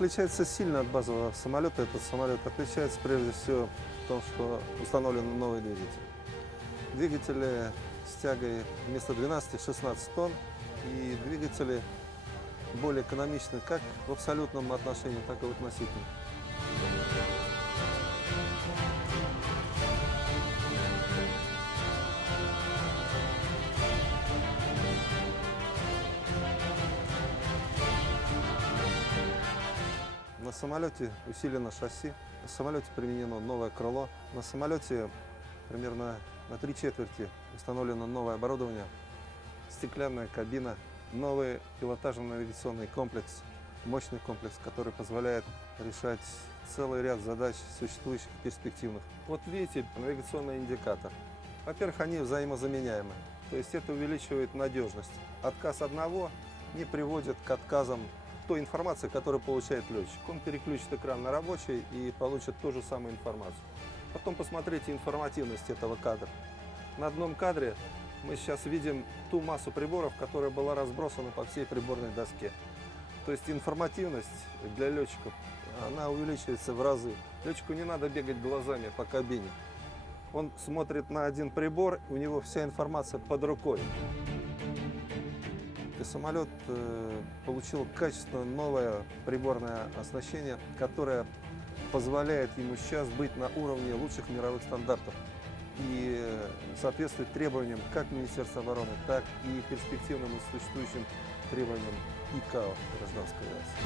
отличается сильно от базового самолета. Этот самолет отличается прежде всего в том, что установлен новый двигатель. Двигатели с тягой вместо 12-16 тонн, и двигатели более экономичны как в абсолютном отношении, так и в относительном. На самолете усилено шасси, на самолете применено новое крыло, на самолете примерно на 3/4 установлено новое оборудование, стеклянная кабина, новый пилотажно-навигационный комплекс, мощный комплекс, который позволяет решать целый ряд задач, существующих и перспективных. Вот видите, навигационный индикатор. Во-первых, они взаимозаменяемы, то есть это увеличивает надежность. Отказ одного не приводит к отказам той информации, которую получает летчик. Он переключит экран на рабочий и получит ту же самую информацию. Потом посмотрите информативность этого кадра. На одном кадре мы сейчас видим ту массу приборов, которая была разбросана по всей приборной доске. То есть информативность для летчиков, она увеличивается в разы. Летчику не надо бегать глазами по кабине. Он смотрит на один прибор, у него вся информация под рукой. И самолет получил качественно новое приборное оснащение, которое позволяет ему сейчас быть на уровне лучших мировых стандартов и соответствовать требованиям как Министерства обороны, так и перспективным и существующим требованиям ИКАО гражданской авиации.